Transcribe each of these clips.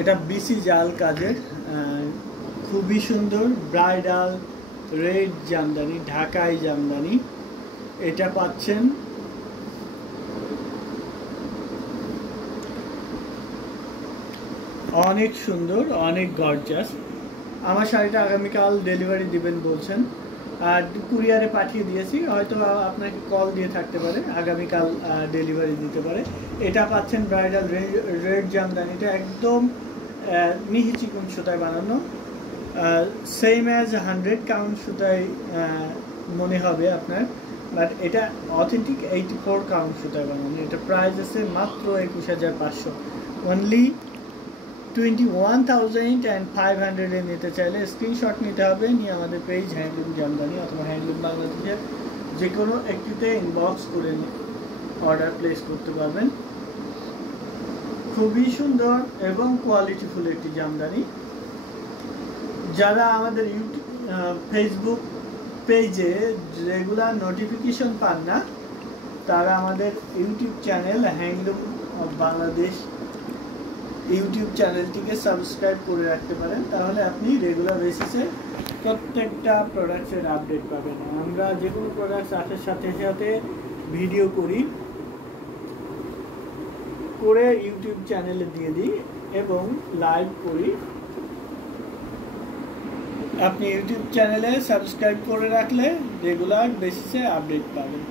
এটা বিসি জাল কাজের, খুবই সুন্দর ব্রাইডাল রেড জামদানি, ঢাকাই জামদানি। এটা পাচ্ছেন অনেক সুন্দর, অনেক গর্জাস। আমার শাড়িটা আগামীকাল ডেলিভারি দিবেন বলছেন, আর কুরিয়ারে পাঠিয়ে দিয়েছি, হয়তো আপনাকে কল দিয়ে থাকতে পারে, আগামীকাল ডেলিভারি দিতে পারে। এটা পাচ্ছেন ব্রাইডাল রেড জামদানিটা একদম মিহি চিকন সুতায় বানানো, সেম অ্যাজ 100 কাউন্ট সুতায় মনে হবে আপনার, বাট এটা অথেন্টিক 84 কাউন্ট সুতায় বানানো। এটা প্রাইস আছে মাত্র 21,500, অনলি 21,500 নিতে চাইলে স্ক্রিনশট নিতে হবে, নিয়ে আমাদের পেজ হ্যান্ডলুম জামদানি অথবা হ্যান্ডলুম বাংলাদেশের যে কোনো একটিতে ইনবক্স করে অর্ডার প্লেস করতে পারবেন। খুবই সুন্দর এবং কোয়ালিটিফুল একটি জামদানি। যারা আমাদের ফেসবুক পেজে রেগুলার নোটিফিকেশন পান না, তারা আমাদের YouTube channel handloom Bangladesh YouTube চ্যানেলটিকে সাবস্ক্রাইব করে রাখতে পারেন, তাহলে আপনি রেগুলার বেসিসে প্রত্যেকটা প্রোডাক্টসের আপডেট পাবেন। আমরা যে কোনো প্রোডাক্টস আসার সাথে সাথে ভিডিও করে ইউটিউব চ্যানেলে দিয়ে দিই এবং লাইভ করি। আপনি ইউটিউব চ্যানেলে সাবস্ক্রাইব করে রাখলে রেগুলার বেসিসে আপডেট পাবেন।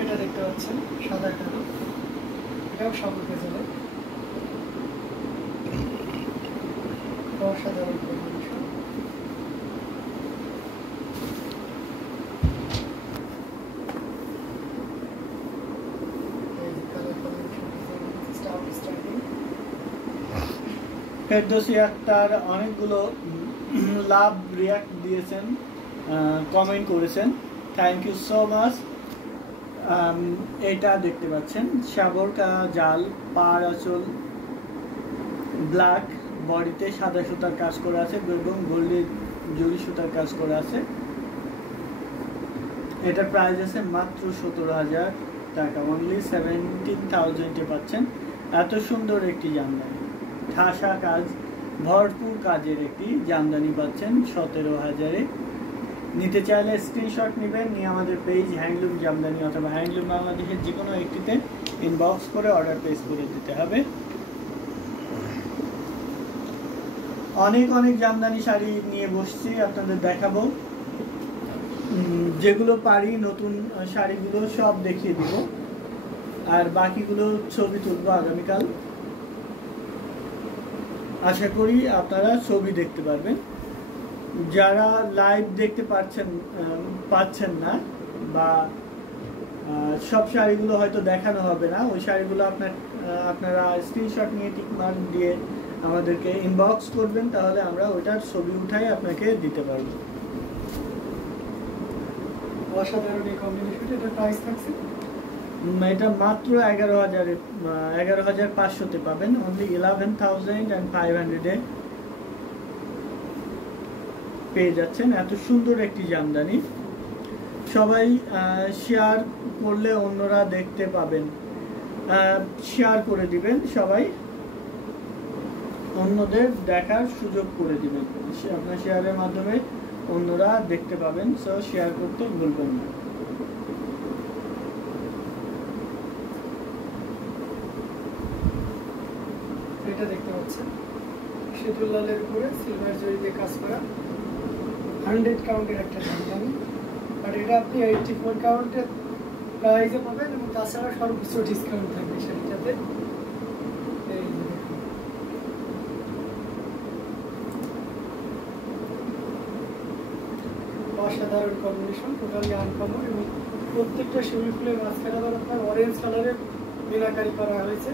এটা দেখতে পাচ্ছেন সাদা কালো, এটাও সামনে চলে অসাধারণ কম্বিনেশন। ফেরদৌসী আক্তার অনেকগুলো লাভ রিয়াক্ট দিয়েছেন, কমেন্ট করেছেন, থ্যাংক ইউ সো মাচ। এটা দেখতে পাচ্ছেন সাগর জাল, পাড় আঁচল ব্ল্যাক, বডিতে সাদা সুতার কাজ করা আছে এবং গোল্ডের জরি সুতার কাজ করা আছে। এটার প্রাইস আছে মাত্র 17,000 টাকা, অনলি 17,000-এ পাচ্ছেন। এত সুন্দর একটি জামদানি, ঠাসা কাজ, ভরপুর কাজের একটি জামদানি পাচ্ছেন 17,000-এ। নিতে চাইলে স্ক্রিনশট নেবেন, নিয়ে আমাদের পেজ হ্যান্ডলুম জামদানি অথবা হ্যান্ডলুম বাংলাদেশের যে কোনো একটিতে ইনবক্স করে অর্ডার প্লেস করে দিতে হবে। অনেক জামদানি শাড়ি নিয়ে বসছি, আপনাদের দেখাবো। যেগুলো পারি নতুন শাড়িগুলো সব দেখিয়ে দিব, আর বাকিগুলো ছবি তুলবো আগামীকাল। আশা করি আপনারা ছবি দেখতে পারবেন। যারা লাইভ দেখতে পাচ্ছেন না, বা সব শাড়িগুলো হয়তো দেখানো হবে না, ওই শাড়িগুলো আপনারা স্ক্রিনশট নিয়ে টিকমার্ক দিয়ে আমাদেরকে ইনবক্স করবেন, তাহলে আমরা ওইটার ছবি উঠাই আপনাকে দিতে পারবো। অসাধারণ এই কম্বিনেশনটা, এটার প্রাইস থাকছে এটা মাত্র 11,500-তে পাবেন, অনলি 11,500-এ পেয়ে যাচ্ছেন। এত সুন্দর একটি জামদানি, সবাই শেয়ার করলে অন্যরা দেখতে পাবেন, শেয়ার করে দিবেন, সবাই অন্যদের দেখার সুযোগ করে দিবেন। আপনার শেয়ারের মাধ্যমে অন্যরা দেখতে পাবেন, সো শেয়ার করতে ভুলবেন না। এটা দেখতে পাচ্ছেন সিঁদুর লালের উপরে সিলভার জরি দিয়ে কাজ করা 100 কাউন্টের একটা জামদানি, আর এটা আপনি 84 কাউন্টের প্রাইসে পাবেন, এবং তাছাড়া সর্বোচ্চ ডিসকাউন্ট থাকবে শাড়িটাতে। অসাধারণ কম্বিনেশন, টোটালি আনকমন, এবং প্রত্যেকটা শিউলি ফুলের মাঝখানে আবার আপনার অরেঞ্জ কালারের মিনাকারি করা হয়েছে,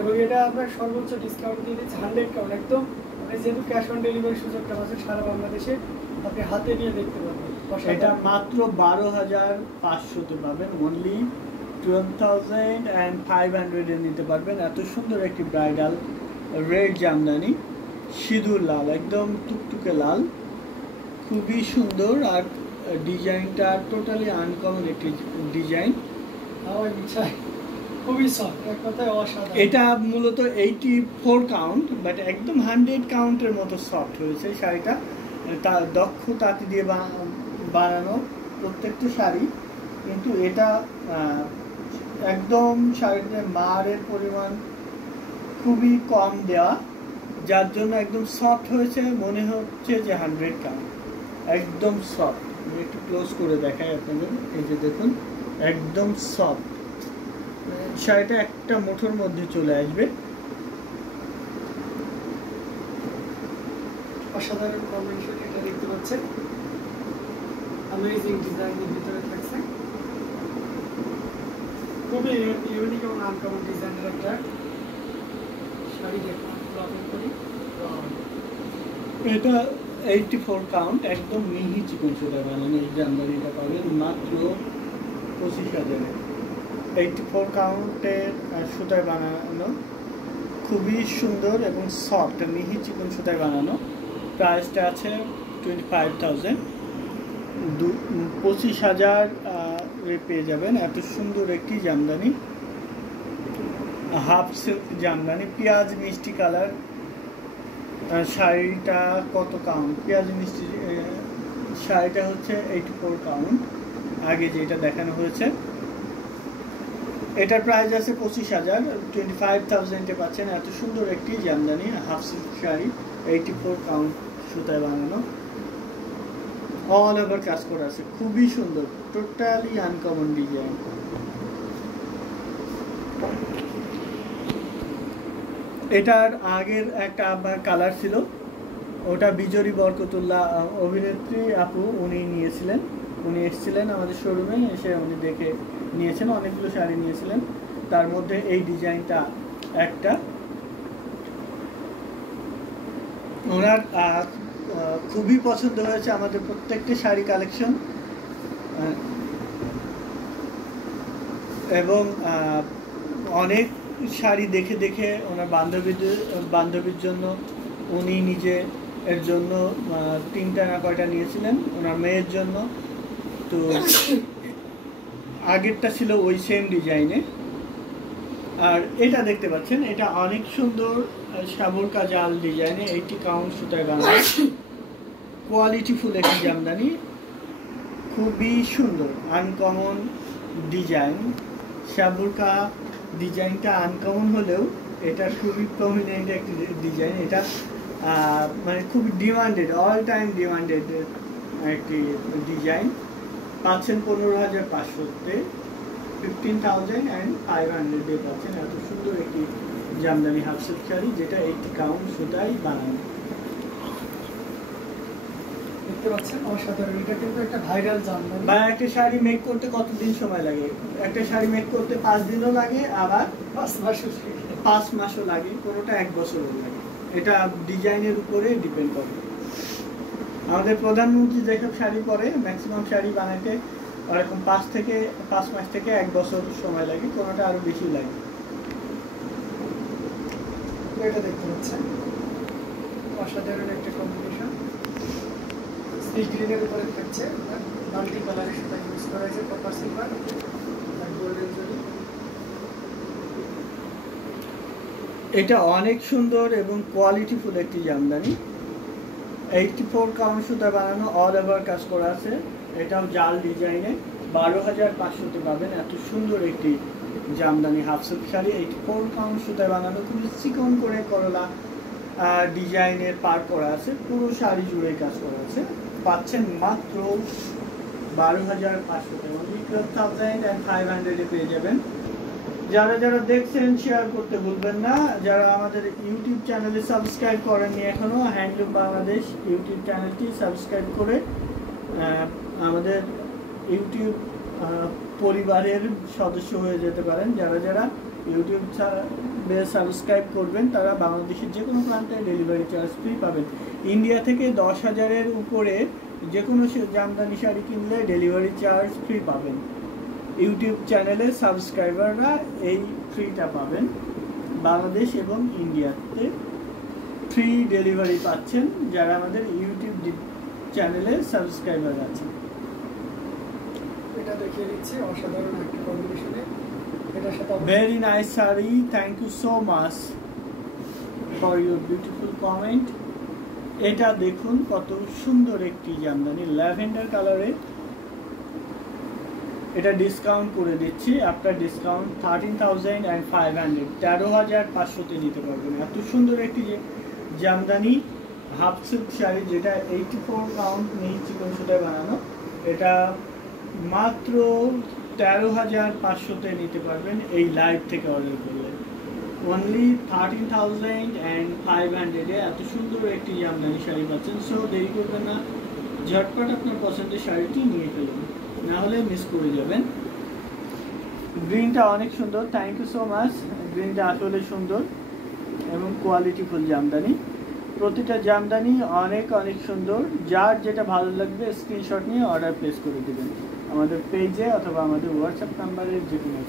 এবং এটা আপনার সর্বোচ্চ ডিসকাউন্ট দিয়ে দিচ্ছে 100 কাউন্ট একদম। আপনি যেহেতু ক্যাশ অন ডেলিভারি সুযোগটা পাচ্ছেন সারা বাংলাদেশে, আপনি হাতে নিয়ে দেখতে পাবেন। এটা মাত্র 12,500-তে পাবেন, অনলি 12,500-এ নিতে পারবেন। এত সুন্দর একটি ব্রাইডাল রেড জামদানি, সিঁদুর লাল, একদম টুকটুকে লাল, খুবই সুন্দর, আর ডিজাইনটা টোটালি আনকমন একটি ডিজাইন। খুবই সফট, এক কথায় অসাধারণ। এটা মূলত 84 কাউন্ট, বাট একদম 100 কাউন্টের মতো সফট হয়েছে শাড়িটা। তার দক্ষ তাঁতি দিয়ে বানানো প্রত্যেকটা শাড়ি, কিন্তু এটা একদম শাড়িতে মারের পরিমাণ খুবই কম দেওয়া, যার জন্য একদম সফট হয়েছে, মনে হচ্ছে যে 100 কাউন্ট, একদম সফট। আমি একটু ক্লোজ করে দেখাই আপনাদের, এই যে দেখুন একদম সফট। শাড়িটা একটা মুঠোর মধ্যে চলে আসবে। অসাধারণ কম্বিনেশন, এটা দেখতে পাচ্ছেন অ্যামেজিং ডিজাইনের ভিতরে থাকছে, খুবই ইউনিক এবং আনকমন ডিজাইনের একটা শাড়ি। দেখুন ওপেন করি, এটা 84 কাউন্ট, একদম মিহি চিকন সুতায় বানানো। এই জামদানিটা পাবেন মাত্র 25,000-এ। 84 কাউন্টের সুতায় বানানো, খুবই সুন্দর এবং সফট, মিহি চিকন সুতায় বানানো। প্রাইসটা আছে 25,000, 25,000 পেয়ে যাবেন এত সুন্দর একটি জামদানি, হাফ সিল্ক জামদানি, পেঁয়াজ মিষ্টি কালার। শাড়িটা কত কাউন্ট? পেঁয়াজ মিষ্টি শাড়িটা হচ্ছে 84 কাউন্ট, আগে যেটা দেখানো হয়েছে। এটার প্রাইস আছে 25,000, 25,000-এ পাচ্ছেন এত সুন্দর একটি Jamdani half silk sari, 84 count সুতায় বানানো, অল ওভার কাজ করা আছে, খুবই সুন্দর, টোটালি আনকমন ডিজাইন। এটার আগের একটা আপনার কালার ছিল, ওটা বিজরি বরকতুল্লাহ অভিনেত্রী আপু উনি নিয়েছিলেন, উনি এসেছিলেন আমাদের শোরুমে, এসে উনি দেখে নিয়েছেন, অনেকগুলো শাড়ি নিয়েছিলেন, তার মধ্যে এই ডিজাইনটা একটা। ওনার খুবই পছন্দ হয়েছে আমাদের প্রত্যেকটি শাড়ি কালেকশন, এবং অনেক শাড়ি দেখে দেখে ওনার বান্ধবীর জন্য উনি নিজে এর জন্য 3টা না কয়টা নিয়েছিলেন ওনার মেয়ের জন্য। তো আগেরটা ছিল ওই সেম ডিজাইনে, আর এটা দেখতে পাচ্ছেন এটা অনেক সুন্দর সাবর কাজাল ডিজাইনে, 80 কাউন্ট সুতায় বানানো, কোয়ালিটিফুল একটি জামদানি, খুবই সুন্দর আনকমন ডিজাইন। সাবুরকা ডিজাইনটা আনকমন হলেও এটা খুবই প্রমিনেন্ট একটি ডিজাইন, এটা মানে খুবই ডিমান্ডেড, অল টাইম ডিমান্ডেড একটি ডিজাইন। পাচ্ছেন 15,500-তে, 15,500-এ পাচ্ছেন এত সুন্দর একটি জামদানি হাফ সিল্ক শাড়ি, যেটা 80 কাউন্ট সুতায় বানানো। দেখতে পাচ্ছেন অসাধারণ, এটা কিন্তু একটা ভাইরাল জামদানি। বা একটা শাড়ি মেক করতে কতদিন সময় লাগে? একটা শাড়ি মেক করতে 5 দিনও লাগে, আবার 5 মাসও লাগে, কোনোটা 1 বছরও লাগে। এটা ডিজাইনের উপরে ডিপেন্ড করে। আমাদের প্রধানমন্ত্রী যেসব শাড়ি পরে, ম্যাক্সিমাম শাড়ি বানাতে এরকম 5 মাস থেকে 1 বছর সময় লাগে, কোনোটা আরো বেশি লাগে। এটা দেখতে পাচ্ছেন অসাধারণ একটা কম্বিনেশন, সি গ্রিনের উপরে থাকছে, মাল্টি কালারের সুতা ইউজ করা হয়েছে, কপার সিলভার আর গোল্ডেন জরি। এটা অনেক সুন্দর এবং কোয়ালিটিফুল একটি জামদানি, 84 কাউন্ট সুতা বানানো, অল ওভার কাজ করা আছে। এটাও জাল ডিজাইনে, 12,500-তে পাবেন এত সুন্দর একটি Jamdani half silk sari, 84 count সুতায় বানানো, খুবই চিকন করে করলা ডিজাইনের পার করা আছে, পুরো শাড়ি জুড়ে কাজ করা আছে। পাচ্ছেন মাত্র 12,500-তে, 12,500-এ পেয়ে যাবেন। যারা যারা দেখছেন শেয়ার করতে ভুলবেন না, যারা আমাদের ইউটিউব চ্যানেলে সাবস্ক্রাইব করেননি এখনো, হ্যান্ডলুম বাংলাদেশ ইউটিউব চ্যানেলটি সাবস্ক্রাইব করে আমাদের ইউটিউব পরিবারের সদস্য হয়ে যেতে পারেন। যারা যারা ইউটিউব সাবস্ক্রাইব করবেন তারা বাংলাদেশের যে কোনো প্রান্তে ডেলিভারি চার্জ ফ্রি পাবেন। ইন্ডিয়া থেকে 10,000-এর উপরে যে কোনো জামদানি শাড়ি কিনলে ডেলিভারি চার্জ ফ্রি পাবেন। ইউটিউব চ্যানেলে সাবস্ক্রাইবাররা এই ফ্রিটা পাবেন। বাংলাদেশ এবং ইন্ডিয়াতে ফ্রি ডেলিভারি পাচ্ছেন যারা আমাদের ইউটিউব চ্যানেলে সাবস্ক্রাইবার আছেন। এটা দেখিয়ে দিচ্ছি অসাধারণ একটা কম্বিনেশনে, এটার সাথে very nice sari, thank you so much for your beautiful comment. এটা দেখুন কত সুন্দর একটি জামদানি ল্যাভেন্ডার কালারে, এটা ডিসকাউন্ট করে দিচ্ছি, আপনার ডিসকাউন্ট 13,500, 13,500-তে নিতে পারবেন। এত সুন্দর একটি জামদানি হাফ সিল্ক শাড়ি, যেটা 84 কাউন্ট নেই চিকন সুতায় বানানো, এটা মাত্র 13,500-তে নিতে পারবেন এই লাইভ থেকে অর্ডার করলে। অনলি 13,500-এ এত সুন্দর একটি জামদানি শাড়ি পাচ্ছেন। সো দেরি করবেন না, ঝটপট আপনার পছন্দের শাড়িটি নিয়ে ফেলুন, না হলে মিস করে যাবেন। গ্রিনটা অনেক সুন্দর, থ্যাংক ইউ সো মাচ। গ্রিনটা আসলে সুন্দর এবং কোয়ালিটিফুল জামদানি, প্রতিটা জামদানি অনেক অনেক সুন্দর। যার যেটা ভালো লাগবে স্ক্রিনশট নিয়ে অর্ডার প্লেস করে দেবেন আমাদের পেজে অথবা আমাদের হোয়াটসঅ্যাপ নাম্বারের যে কোনো।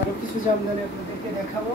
আরও কিছু জামদানি আপনাদেরকে দেখাবো।